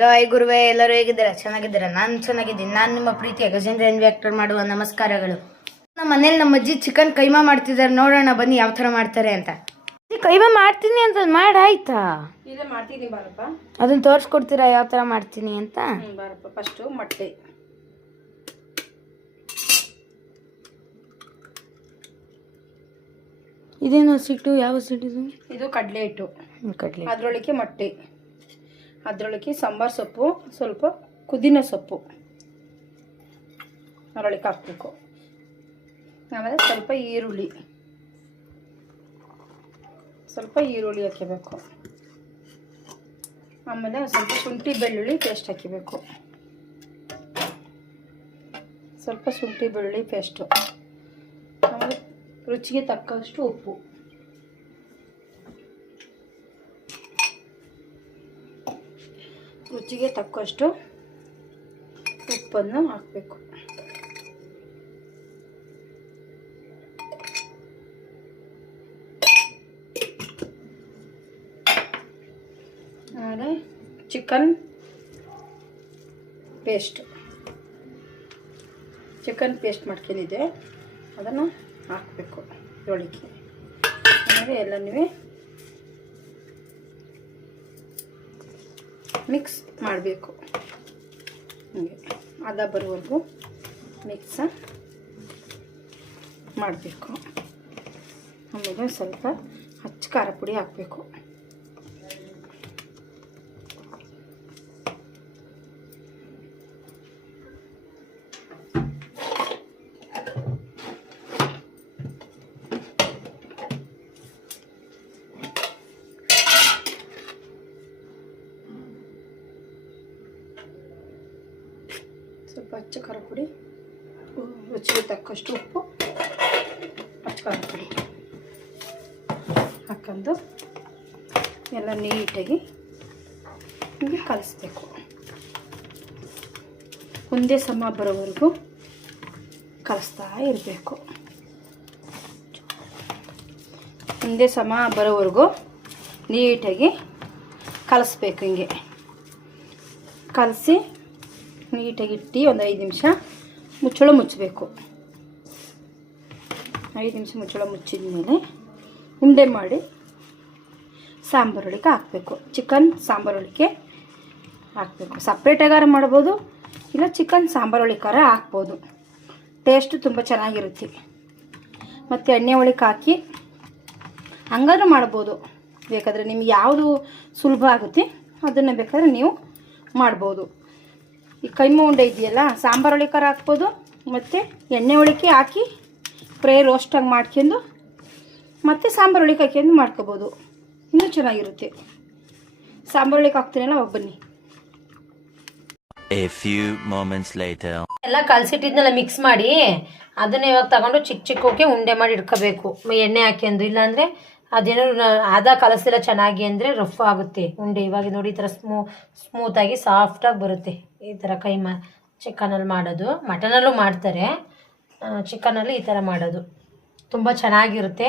ರಾಯ್ ಗುರುವೆ, ಎಲ್ಲರೂ ಹೇಗಿದ್ದೀರಾ? ಚೆನ್ನಾಗಿದ್ದೀರಾ? ನಾನು ಚೆನ್ನಾಗಿದ್ದೀನಿ. ನಾನು ನಿಮ್ಮ ಪ್ರೀತಿಯ ಗಜೇಂದ್ರ ರಿಯಾಕ್ಟರ್ ಮಾಡುವ ನಮಸ್ಕಾರಗಳು. ನಮ್ಮ ಮನೇಲಿ ನಮ್ಮ ಅಜ್ಜಿ ಚಿಕನ್ ಕೈಮಾ ಮಾಡ್ತಿದ್ದಾರೆ. ನೋಡೋಣ ಬನ್ನಿ ಯಾವ ಥರ ಮಾಡ್ತಾರೆ ಅಂತ. ಕೈಮಾ ಮಾಡ್ತೀನಿ ಅಂತ ಮಾಡಾಯ್ತಾ? ಈಗ ಮಾಡ್ತೀನಿ ಬಾರಪ್ಪ. ಅದನ್ನ ತೋರಿಸ್ಕೊಡ್ತೀರಾ ಯಾವ ಥರ ಮಾಡ್ತೀನಿ ಅಂತ? ಬಾರಪ್ಪ. ಫಸ್ಟು ಮೊಟ್ಟೆ, ಇದೇನು ಸಿಟ್ಟು? ಯಾವ ಸಿಟ್ಟು ಇದು ಕಡಲೆ ಹಿಟ್ಟು, ಕಡಲೆ. ಅದರೊಳಗೆ ಮೊಟ್ಟೆ, ಅದರೊಳಗೆ ಸಾಂಬಾರು ಸೊಪ್ಪು, ಸ್ವಲ್ಪ ಪುದೀನ ಸೊಪ್ಪು ಅದರೊಳಗೆ ಹಾಕಬೇಕು. ಆಮೇಲೆ ಸ್ವಲ್ಪ ಈರುಳ್ಳಿ ಹಾಕಬೇಕು. ಆಮೇಲೆ ಸ್ವಲ್ಪ ಶುಂಠಿ ಬೆಳ್ಳುಳ್ಳಿ ಪೇಸ್ಟ್ ಹಾಕಬೇಕು. ಸ್ವಲ್ಪ ಶುಂಠಿ ಬೆಳ್ಳುಳ್ಳಿ ಪೇಸ್ಟು. ಆಮೇಲೆ ರುಚಿಗೆ ತಕ್ಕಷ್ಟು ಉಪ್ಪು. ರುಚಿಗೆ ತಕ್ಕಷ್ಟು ಉಪ್ಪನ್ನು ಹಾಕಬೇಕು. ಆಮೇಲೆ ಚಿಕನ್ ಪೇಸ್ಟ್ ಮಾಡ್ಕೊಂಡಿದ್ದೆ, ಅದನ್ನು ಹಾಕಬೇಕು ಇದರೊಳಗೆ. ಆಮೇಲೆ ಎಲ್ಲನೂ ಮಿಕ್ಸ್ ಮಾಡಬೇಕು. ಹೀಗೆ ಅದ ಬರುವವರೆಗೂ ಮಿಕ್ಸ್ ಮಾಡಬೇಕು. ಆಮೇಲೆ ಸ್ವಲ್ಪ ಹಚ್ಚ ಖಾರ ಪುಡಿ ಹಾಕಬೇಕು. ಸ್ವಲ್ಪ ಹಚ್ಚ ಖಾರ ಪುಡಿ, ರುಚಿಗೆ ತಕ್ಕಷ್ಟು ಉಪ್ಪು, ಹಚ್ಚ ಖಾರ ಪುಡಿ ಹಾಕೊಂಡು ಎಲ್ಲ ನೀಟಾಗಿ ಹೀಗೆ ಕಲಿಸ್ಬೇಕು. ಒಂದೇ ಸಮ ಬರೋವರೆಗೂ ಕಲಿಸ್ತಾ ಇರಬೇಕು. ಒಂದೇ ಸಮ ಬರೋವರೆಗೂ ನೀಟಾಗಿ ಕಲಿಸ್ಬೇಕು. ಹಿಂಗೆ ಕಲಸಿ ನೀಟಾಗಿ ಇಟ್ಟು ಒಂದು 5 ನಿಮಿಷ ಮುಚ್ಚಬೇಕು. 5 ನಿಮಿಷ ಮುಚ್ಚಿದ ಮೇಲೆ ಉಂಡೆ ಮಾಡಿ ಸಾಂಬಾರೊಳಗೆ ಹಾಕಬೇಕು. ಚಿಕನ್ ಸಾಂಬಾರೊಳಗೆ ಹಾಕಬೇಕು. ಸಪ್ರೇಟಾಗಾರ ಮಾಡ್ಬೋದು, ಇಲ್ಲ ಚಿಕನ್ ಸಾಂಬಾರೊಳಗಾರ ಹಾಕ್ಬೋದು. ಟೇಸ್ಟು ತುಂಬ ಚೆನ್ನಾಗಿರುತ್ತೆ. ಮತ್ತು ಎಣ್ಣೆ ಒಳಗೆ ಹಾಕಿ ಹಂಗಾದ್ರೂ ಮಾಡ್ಬೋದು. ಬೇಕಾದರೆ ನಿಮ್ಗೆ ಯಾವುದು ಸುಲಭ ಆಗುತ್ತೆ ಅದನ್ನು ಬೇಕಾದ್ರೆ ನೀವು ಮಾಡ್ಬೋದು. ಈ ಕೈಮಾ ಉಂಡೆ ಇದೆಯಲ್ಲ, ಸಾಂಬಾರೊಳಗಾರ ಹಾಕ್ಬೋದು, ಮತ್ತು ಎಣ್ಣೆ ಒಳಗೆ ಹಾಕಿ ಫ್ರೈ ರೋಸ್ಟಾಗಿ ಮಾಡ್ಕೊಂಡು ಮತ್ತು ಸಾಂಬಾರೊಳಗೆ ಹಾಕ್ಕೊಂಡು ಮಾಡ್ಕೋಬೋದು. ಇನ್ನೂ ಚೆನ್ನಾಗಿರುತ್ತೆ. ಸಾಂಬಾರೊಳಗೆ ಹಾಕ್ತೀನಲ್ಲ, ಅವಾಗ ಬನ್ನಿ. ಎಲ್ಲ ಕಲಸಿಟ್ಟಿದ್ನೆಲ್ಲ ಮಿಕ್ಸ್ ಮಾಡಿ ಅದನ್ನ ಇವಾಗ ತಗೊಂಡು ಚಿಕ್ಕ ಉಂಡೆ ಮಾಡಿ ಇಟ್ಕೋಬೇಕು, ಎಣ್ಣೆ ಹಾಕ್ಯಂದು. ಇಲ್ಲಾಂದರೆ ಅದೇನೋ ಅದ ಕಲಸಿಲ್ಲ ಚೆನ್ನಾಗಿ ಅಂದರೆ ರಫ್ ಆಗುತ್ತೆ ಉಂಡೆ. ಇವಾಗ ನೋಡಿ ಈ ಥರ ಸ್ಮೂತಾಗಿ ಸಾಫ್ಟಾಗಿ ಬರುತ್ತೆ. ಈ ಥರ ಕೈಮಾ ಚಿಕನಲ್ಲಿ ಮಾಡೋದು, ಮಟನಲ್ಲೂ ಮಾಡ್ತಾರೆ, ಚಿಕನಲ್ಲಿ ಈ ಥರ ಮಾಡೋದು ತುಂಬ ಚೆನ್ನಾಗಿರುತ್ತೆ.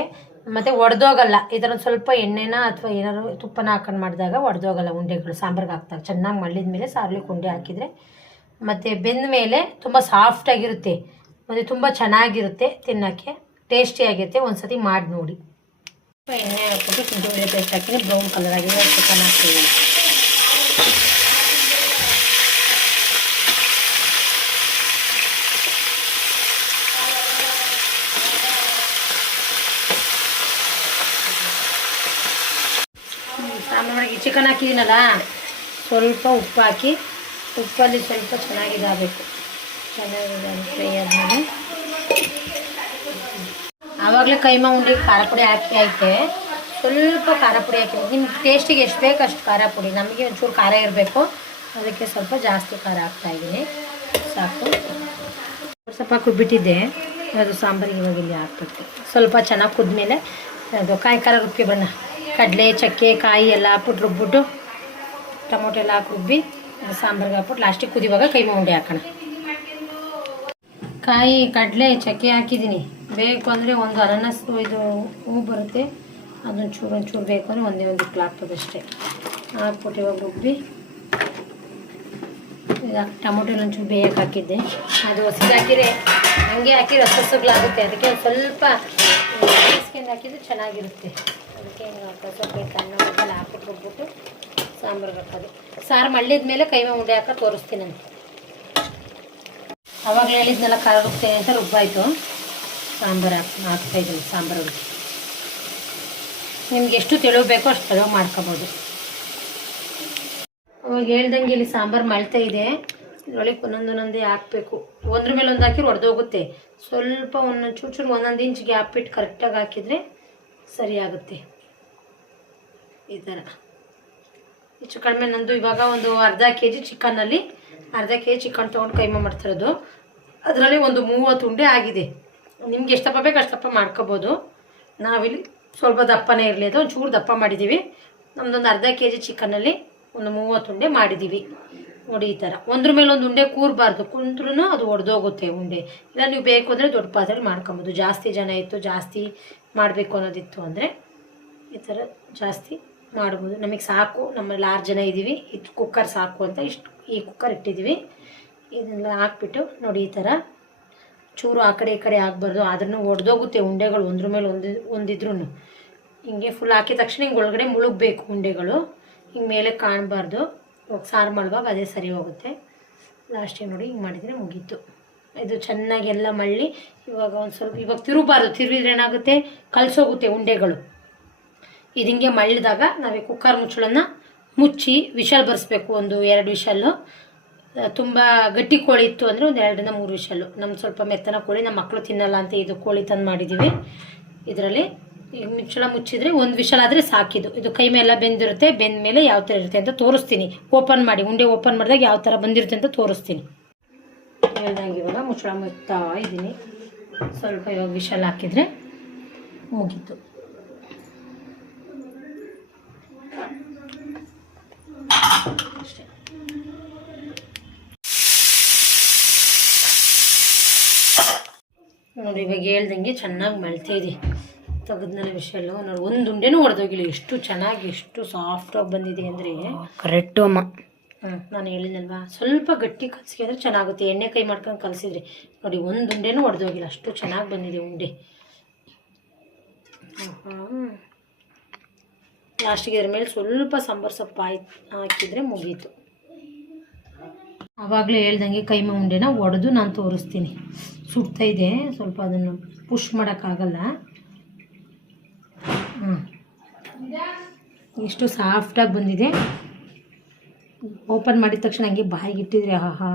ಮತ್ತು ಒಡೆದೋಗಲ್ಲ. ಈ ಥರ ಸ್ವಲ್ಪ ಎಣ್ಣೆನ ಅಥವಾ ಏನಾದ್ರು ತುಪ್ಪನ ಹಾಕೊಂಡು ಮಾಡಿದಾಗ ಒಡೆದೋಗಲ್ಲ ಉಂಡೆಗಳು. ಸಾಂಬಾರ್ಗೆ ಹಾಕ್ದಾಗ ಚೆನ್ನಾಗಿ ಮಳ್ಳಿದ ಮೇಲೆ ಸಾರ್ಲಿಕ್ಕೆ ಉಂಡೆ ಹಾಕಿದರೆ ಮತ್ತು ಬೆಂದ ಮೇಲೆ ತುಂಬ ಸಾಫ್ಟಾಗಿರುತ್ತೆ ಮತ್ತು ತುಂಬ ಚೆನ್ನಾಗಿರುತ್ತೆ ತಿನ್ನೋಕ್ಕೆ, ಟೇಸ್ಟಿಯಾಗಿರುತ್ತೆ. ಒಂದು ಸತಿ ಮಾಡಿ ನೋಡಿ. ಎಣ್ಣೆ ಹಾಕ್ಬಿಟ್ಟು ಶುಂಠಿ ಬೆಳ್ಳುಳ್ಳಿ ಪೇಸ್ಟ್ ಹಾಕಿ ಬ್ರೌನ್ ಕಲರ್ ಆಗಿದೆ ಚಿಕನ್ ಹಾಕ್ತೀವಿ. ಸಾಂಬಾರಿಗೆ ಚಿಕನ್ ಹಾಕಿದ್ದೀನಲ್ಲ, ಸ್ವಲ್ಪ ಉಪ್ಪು ಹಾಕಿ, ಉಪ್ಪಲ್ಲಿ ಸ್ವಲ್ಪ ಚೆನ್ನಾಗಿದಾಗಬೇಕು. ಫ್ರೈ ಆದಮೇಲೆ ಆವಾಗಲೇ ಕೈಮಾ ಉಂಡೆಗೆ ಖಾರ ಪುಡಿ ಹಾಕಿ ಐತೆ, ಸ್ವಲ್ಪ ಖಾರ ಪುಡಿ ಹಾಕಿ. ನಿಮ್ಮ ಟೇಸ್ಟಿಗೆ ಎಷ್ಟು ಬೇಕು ಅಷ್ಟು ಖಾರ ಪುಡಿ. ನಮಗೆ ಒಂಚೂರು ಖಾರ ಇರಬೇಕು, ಅದಕ್ಕೆ ಸ್ವಲ್ಪ ಜಾಸ್ತಿ ಖಾರ ಹಾಕ್ತಾಯಿದ್ದೀನಿ. ಸಾಕು. ಸ್ವಲ್ಪ ಕುದ್ಬಿಟ್ಟಿದ್ದೆ, ಅದು ಸಾಂಬಾರಿಗೆ ಇವಾಗ ಇಲ್ಲಿ ಹಾಕ್ಬೇಕು. ಸ್ವಲ್ಪ ಚೆನ್ನಾಗಿ ಕುದ್ಮೇಲೆ ಅದು ಕಾಯಿ ಖಾರ ರುಬ್ಬಿ ಬಣ್ಣ, ಕಡಲೆ ಚಕ್ಕೆ ಕಾಯಿ ಎಲ್ಲ ಹಾಕ್ಬಿಟ್ಟು ರುಬ್ಬಿಟ್ಟು ಟೊಮೊಟೊ ಎಲ್ಲ ಹಾಕಿ ರುಬ್ಬಿ ಸಾಂಬಾರಿಗೆ ಹಾಕ್ಬಿಟ್ಟು ಲಾಸ್ಟಿಗೆ ಕುದಿವಾಗ ಕೈಮಾ ಉಂಡೆ ಹಾಕೋಣ. ಕಾಯಿ ಕಡಲೆ ಚಕ್ಕೆ ಹಾಕಿದ್ದೀನಿ. ಬೇಕು ಅಂದರೆ ಒಂದು ಅನಾನಸ್ ಇದು ಹೂ ಬರುತ್ತೆ, ಅದೊಂದು ಚೂರು ಬೇಕು ಅಂದರೆ ಒಂದೇ ಒಂದು ಇಟ್ಲು ಹಾಕ್ತದಷ್ಟೇ. ಹಾಕ್ಬಿಟ್ಟು ಇವಾಗ ರುಬ್ಬಿ ಈಗ ಟೊಮೊಟೊ ಒಂಚೂರು ಬೇಯಕ್ಕೆ ಹಾಕಿದ್ದೆ, ಅದು ಹಸಿದಾಕಿದ್ರೆ ಹಂಗೆ ಹಾಕಿ ರಸಗಳಾಗುತ್ತೆ, ಅದಕ್ಕೆ ಸ್ವಲ್ಪ ಬೇಯಿಸ್ಕೊಂಡು ಹಾಕಿದ್ರೆ ಚೆನ್ನಾಗಿರುತ್ತೆ. ಅದಕ್ಕೆ ಹಿಂಗೆ ಸ್ವಲ್ಪ ಕಣ್ಣು ಹಾಕ್ಬಿಟ್ಟು ಸಾಂಬಾರ್ಗೆ ಹಾಕೋದು. ಸಾರು ಮಳ್ಳಿದ ಮೇಲೆ ಕೈಮೆ ಉಂಡೆ ಹಾಕಿ ತೋರಿಸ್ತೀನಿ ಅಂತ. ಅವಾಗಲೇ ಹೇಳಿದ್ನೆಲ್ಲ ಖಾರ ರುಬ್ತೇನೆ ಅಂತ ರುಬ್ಬಾಯಿತು. ಸಾಂಬಾರು ಹಾಕ್ತಾಯಿದ್ದೀನಿ. ಸಾಂಬಾರು ನಿಮ್ಗೆ ಎಷ್ಟು ತೆಳು ಬೇಕೋ ಅಷ್ಟು ತೆಳು ಮಾಡ್ಕೊಬೋದು. ಅವಾಗ ಹೇಳ್ದಂಗೆ ಇಲ್ಲಿ ಸಾಂಬಾರು ಮಾಡ್ತಾ ಇದೆ. ಇದರೊಳಗೆ ಒಂದೊಂದೇ ಹಾಕಬೇಕು. ಒಂದ್ರ ಮೇಲೆ ಒಂದು ಹಾಕಿದ್ರೆ ಒಡೆದೋಗುತ್ತೆ. ಸ್ವಲ್ಪ ಒಂದೊಂದು ಚೂರು ಒಂದೊಂದು ಇಂಚ್ ಗ್ಯಾಪ್ ಇಟ್ಟು ಕರೆಕ್ಟಾಗಿ ಹಾಕಿದರೆ ಸರಿಯಾಗುತ್ತೆ. ಈ ಥರ ಹೆಚ್ಚು ಕಡಿಮೆ ನಂದು ಇವಾಗ ಒಂದು ಅರ್ಧ kg ಚಿಕನ್ನಲ್ಲಿ ಅರ್ಧ kg ಚಿಕನ್ ತೊಗೊಂಡು ಕೈಮಾ ಮಾಡ್ತಿರೋದು. ಅದರಲ್ಲಿ ಒಂದು 30 ಉಂಡೆ ಆಗಿದೆ. ನಿಮ್ಗೆ ಎಷ್ಟಪ್ಪ ಬೇಕು ಅಷ್ಟಪ್ಪ ಮಾಡ್ಕೋಬೋದು. ನಾವಿಲ್ಲಿ ಸ್ವಲ್ಪ ದಪ್ಪನೇ ಇರಲಿ ಅದು ಒಂಚೂರು ದಪ್ಪ ಮಾಡಿದ್ದೀವಿ. ನಮ್ಮದೊಂದು ಅರ್ಧ kg ಚಿಕನ್ನಲ್ಲಿ ಒಂದು 30 ಉಂಡೆ ಮಾಡಿದ್ದೀವಿ ನೋಡಿ. ಈ ಥರ ಒಂದ್ರ ಮೇಲೆ ಒಂದು ಉಂಡೆ ಕೂರಬಾರ್ದು, ಕುಂತ್ರೂ ಅದು ಒಡೆದೋಗುತ್ತೆ ಉಂಡೆ. ಇಲ್ಲ ನೀವು ಬೇಕು ಅಂದರೆ ದೊಡ್ಡ ಪಾತ್ರೆಯಲ್ಲಿ ಮಾಡ್ಕೊಬೋದು. ಜಾಸ್ತಿ ಜನ ಇತ್ತು, ಜಾಸ್ತಿ ಮಾಡಬೇಕು ಅನ್ನೋದಿತ್ತು ಅಂದರೆ ಈ ಥರ ಜಾಸ್ತಿ ಮಾಡ್ಬೋದು. ನಮಗೆ ಸಾಕು, ನಮ್ಮಲ್ಲಿ 6 ಜನ ಇದ್ದೀವಿ, ಇದು ಕುಕ್ಕರ್ ಸಾಕು ಅಂತ ಇಷ್ಟು ಈ ಕುಕ್ಕರ್ ಇಟ್ಟಿದ್ದೀವಿ. ಇದನ್ನೆಲ್ಲ ಹಾಕ್ಬಿಟ್ಟು ನೋಡಿ ಈ ಥರ ಚೂರು ಆ ಕಡೆ ಈ ಕಡೆ ಆಗಬಾರ್ದು, ಆದ್ರೂ ಒಡೆದೋಗುತ್ತೆ ಉಂಡೆಗಳು ಒಂದ್ರ ಮೇಲೆ ಒಂದಿದ್ರೂ. ಹಿಂಗೆ ಫುಲ್ ಹಾಕಿದ ತಕ್ಷಣ ಹಿಂಗೆ ಒಳಗಡೆ ಮುಳುಗಬೇಕು ಉಂಡೆಗಳು, ಹಿಂಗೆ ಮೇಲೆ ಕಾಣಬಾರ್ದು. ಇವಾಗ ಸಾರು ಮಾಡುವಾಗ ಅದೇ ಸರಿ ಹೋಗುತ್ತೆ. ಲಾಸ್ಟಿಗೆ ನೋಡಿ ಹಿಂಗೆ ಮಾಡಿದರೆ ಮುಗೀತು. ಇದು ಚೆನ್ನಾಗಿ ಎಲ್ಲ ಮಳ್ಳಿ ಇವಾಗ ಒಂದು ಸ್ವಲ್ಪ ಇವಾಗ ತಿರುಗಬಾರ್ದು, ತಿರುಗಿದ್ರೆ ಏನಾಗುತ್ತೆ ಕಲಸೋಗುತ್ತೆ ಉಂಡೆಗಳು. ಇದು ಹಿಂಗೆ ಮಳ್ಳಿದಾಗ ನಾವು ಕುಕ್ಕರ್ ಮುಚ್ಚಳನ್ನು ಮುಚ್ಚಿ ವಿಷಲ್ ಬರೆಸ್ಬೇಕು. ಒಂದು 2 ವಿಷಲ್ಲು. ತುಂಬ ಗಟ್ಟಿ ಕೋಳಿ ಇತ್ತು ಅಂದರೆ ಒಂದು 2ರಿಂದ 3 ವಿಷಲ್ಲು. ನಮ್ಮ ಸ್ವಲ್ಪ ಮೆತ್ತನ ಕೋಳಿ ನಮ್ಮ ಮಕ್ಕಳು ತಿನ್ನಲ್ಲ ಅಂತ ಇದು ಕೋಳಿ ತಂದು ಮಾಡಿದ್ದೀವಿ. ಇದರಲ್ಲಿ ಈಗ ಮುಚ್ಚಳ ಮುಚ್ಚಿದರೆ 1 ವಿಷಲ್ ಆದರೆ ಸಾಕಿದು. ಇದು ಕೈ ಮೇಲೆಲ್ಲ ಬೆಂದಿರುತ್ತೆ. ಬೆಂದ ಮೇಲೆ ಯಾವ ಥರ ಇರುತ್ತೆ ಅಂತ ತೋರಿಸ್ತೀನಿ. ಓಪನ್ ಮಾಡಿ ಉಂಡೆ ಓಪನ್ ಮಾಡಿದಾಗ ಯಾವ ಥರ ಬಂದಿರುತ್ತೆ ಅಂತ ತೋರಿಸ್ತೀನಿ. ಹೇಳ್ದಂಗೆ ಇವಾಗ ಮುಚ್ಚಳ ಮುಚ್ತಾ ಇದ್ದೀನಿ. ಸ್ವಲ್ಪ ಇವಾಗ ವಿಷಲ್ ಹಾಕಿದರೆ ಮುಗೀತು. ಅಷ್ಟೇ. ನೋಡಿ ಇವಾಗ ಹೇಳ್ದಂಗೆ ಚೆನ್ನಾಗಿ ಮಳ್ತಾ ಇದೆ. ತೆಗೆದ್ಮೇಲೆ ವಿಷಯಲ್ಲ ನೋಡಿ ಒಂದು ಉಂಡೆನೂ ಹೊಡೆದೋಗಿಲ್ಲ. ಎಷ್ಟು ಚೆನ್ನಾಗಿ ಎಷ್ಟು ಸಾಫ್ಟಾಗಿ ಬಂದಿದೆ ಅಂದರೆ ಕರೆಕ್ಟು ಅಮ್ಮ. ನಾನು ಹೇಳಿದ್ನಲ್ವಾ ಸ್ವಲ್ಪ ಗಟ್ಟಿ ಕಲಸಿದ್ರೆ ಚೆನ್ನಾಗುತ್ತೆ. ಎಣ್ಣೆ ಕೈ ಮಾಡ್ಕೊಂಡು ಕಲಸಿದ್ರೆ ನೋಡಿ ಒಂದು ಉಂಡೆನೂ ಹೊಡೆದೋಗಿಲ್ಲ. ಅಷ್ಟು ಚೆನ್ನಾಗಿ ಬಂದಿದೆ ಉಂಡೆ. ಲಾಸ್ಟಿಗೆ ಇದ್ರ ಮೇಲೆ ಸ್ವಲ್ಪ ಸಾಂಬಾರು ಸೊಪ್ಪು ಹಾಕಿದರೆ ಮುಗೀತು. ಆವಾಗಲೇ ಹೇಳ್ದಂಗೆ ಕೈಮೆ ಉಂಡೆನ ಒಡೆದು ನಾನು ತೋರಿಸ್ತೀನಿ. ಸುಡ್ತಾ ಇದೆ ಸ್ವಲ್ಪ, ಅದನ್ನು ಪುಷ್ ಮಾಡೋಕ್ಕಾಗಲ್ಲ. ಎಷ್ಟು ಸಾಫ್ಟಾಗಿ ಬಂದಿದೆ. ಓಪನ್ ಮಾಡಿದ ತಕ್ಷಣ ಹಂಗೆ ಬಾಯಿಗೆ ಇಟ್ಟಿದ್ರೆ ಆಹಾ.